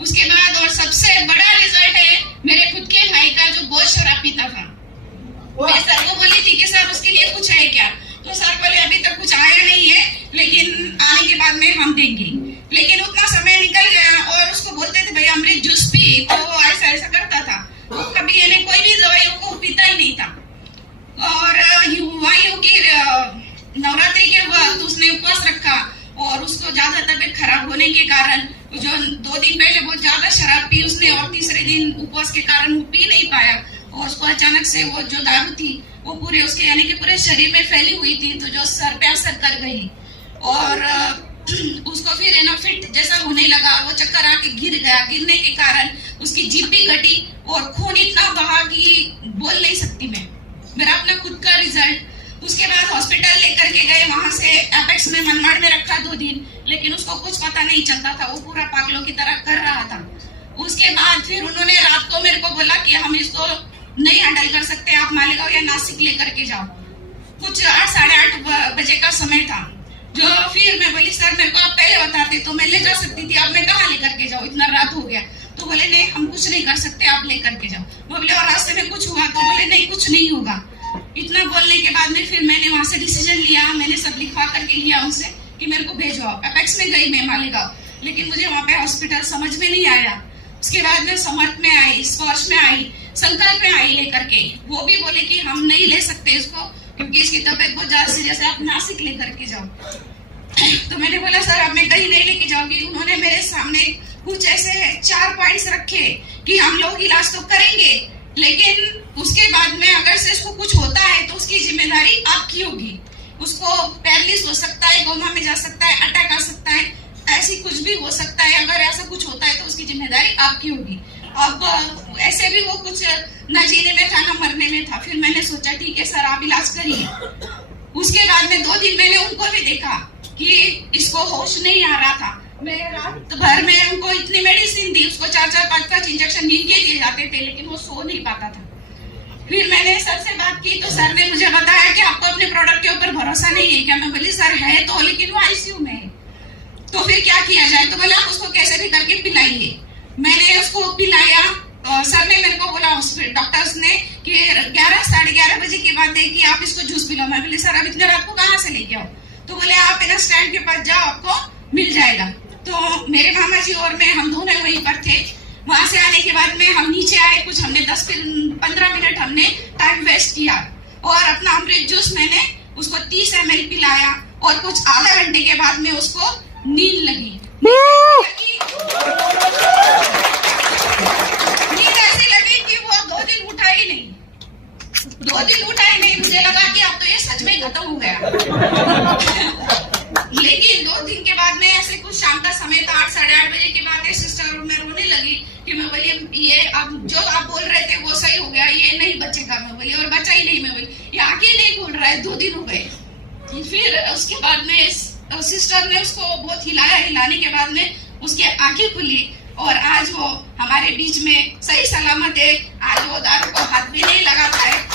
उसके बाद और सबसे बड़ा रिजल्ट है मेरे खुद के भाई का जो बहुत शराब पीता था। मैं सर को बोली थी कि सर उसके लिए कुछ है क्या, तो सर बोले अभी तक कुछ आया नहीं है, लेकिन आने के बाद में हम देंगे। लेकिन उतना समय निकल गया और उसको बोलते थे भाई अमृत जूस पी, तो वो ऐसा ऐसा करता था। वो कभी यानी कोई भी दवाइयों को पीता ही नहीं था। और हुआ यूं कि नवरात्रि के वक्त उसने उपवास रखा और उसको ज्यादा तबीयत खराब होने के कारण जो 2 दिन पहले बहुत ज्यादा शराब पी उसने, और तीसरे दिन उपवास के कारण वो पी नहीं पाया और उसको अचानक से वो जो दारू थी वो पूरे उसके यानी कि पूरे शरीर में फैली हुई थी, तो जो सर पे असर कर गई और उसको फिर है ना फिट जैसा होने लगा। वो चक्कर आके गिर गया, गिरने के कारण उसकी जीभ भी कटी और खून इतना बहा कि बोल नहीं सकती मैं। मेरा अपना खुद का रिजल्ट। उसके बाद हॉस्पिटल लेकर के गए, वहां से एपेक्स में मनमाड़ में रखा 2 दिन, लेकिन उसको कुछ पता नहीं चलता था, वो पूरा पागलों की तरह कर रहा था। उसके बाद फिर उन्होंने रात को मेरे को बोला कि हम इसको नहीं हैंडल कर सकते, आप मालेगांव या नासिक लेकर के जाओ। कुछ 8 साढ़े 8 बजे का समय था। जो फिर मैं बोली सर मेरे को आप पहले बताते तो मैं ले जा सकती थी, अब मैं कहाँ लेकर के जाऊँ, इतना रात हो गया। तो बोले नहीं हम कुछ नहीं कर सकते, आप लेकर के जाओ। बोले और रास्ते में कुछ हुआ, तो बोले नहीं कुछ नहीं होगा। इतना बोलने के बाद में फिर मैंने वहां से डिसीजन लिया, मैंने सब लिखवा करके लिया उनसे कि मेरे को भेजो। अपेक्स में गई मैं मालेगांव, लेकिन मुझे वहां पे हॉस्पिटल समझ में नहीं आया। उसके बाद में समर्थ में आई, स्पर्श में आई, संकल्प में आई लेकर के। वो भी बोले कि हम नहीं ले सकते इसको क्योंकि इसकी तबीयत बहुत ज्यादा सीरियस है, आप नासिक लेकर के जाओ। तो मैंने बोला सर अब मैं कहीं नहीं लेके जाऊंगी। उन्होंने मेरे सामने कुछ ऐसे 4 पॉइंट्स रखे कि हम लोग इलाज तो करेंगे, लेकिन उसके बाद में अगर से इसको कुछ होता है तो उसकी जिम्मेदारी आपकी होगी। उसको पैरालिसिस हो सकता है, कोमा में जा सकता है, अटैक आ सकता है, ऐसी कुछ भी हो सकता है। अगर ऐसा कुछ होता है तो उसकी जिम्मेदारी आपकी होगी। अब ऐसे भी वो कुछ न जीने में था न मरने में था। फिर मैंने सोचा ठीक है सर आप इलाज करिए। उसके बाद में 2 दिन मैंने उनको भी देखा कि इसको होश नहीं आ रहा था। मैं रात भर में उनको इतनी मेडिसिन दी, उसको 4-4 5-5 इंजेक्शन नींद के दिए जाते थे, लेकिन वो सो नहीं पाता था। फिर मैंने सर से बात की तो सर ने मुझे बताया कि आपको अपने प्रोडक्ट के ऊपर भरोसा नहीं है क्या। मैं बोली सर है तो, लेकिन वो आईसीयू में है, तो फिर क्या किया जाए। तो बोले आप उसको कैसे भी करके पिलाइए। मैंने उसको पिलाया। सर ने मेरे को बोला डॉक्टर्स ने कि 11 साढ़े 11 बजे की बात है कि आप इसको जूस पिलाओ। मैं बोली सर अब इतने रात को कहाँ से लेके आओ। तो बोले आप ना स्टैंड के पास जाओ, आपको मिल जाएगा। तो मेरे मामा जी और मैं हम दोनों वहीं पर थे। वहां से आने के बाद में हम नीचे आए, कुछ हमने 10-15 मिनट हमने टाइम वेस्ट किया और अपना अमृत जूस मैंने उसको 30 ml पिलाया और कुछ आधा घंटे के बाद में उसको नींद लगी। नींद ऐसी लगी कि वो 2 दिन उठा ही नहीं। 2 दिन उठा ही नहीं। मुझे लगा कि अब तो ये सच में खत्म हो गया। लेकिन 2 दिन के बाद में ऐसे कुछ शाम का समय था, 8 साढ़े 8 बजे की बात है, सिस्टर और मैं रोने लगी कि मैं बोली ये अब जो आप बोल रहे थे वो सही हो गया, ये नहीं बचेगा। मैं बोली और बचा ही नहीं। मैं बोली ये आगे नहीं बोल रहा है, 2 दिन हो गए। फिर उसके बाद में सिस्टर ने उसको बहुत हिलाया, हिलाने के बाद में उसकी आंखें खुली और आज वो हमारे बीच में सही सलामत है। आज वो दारू को हाथ भी नहीं लगाता है।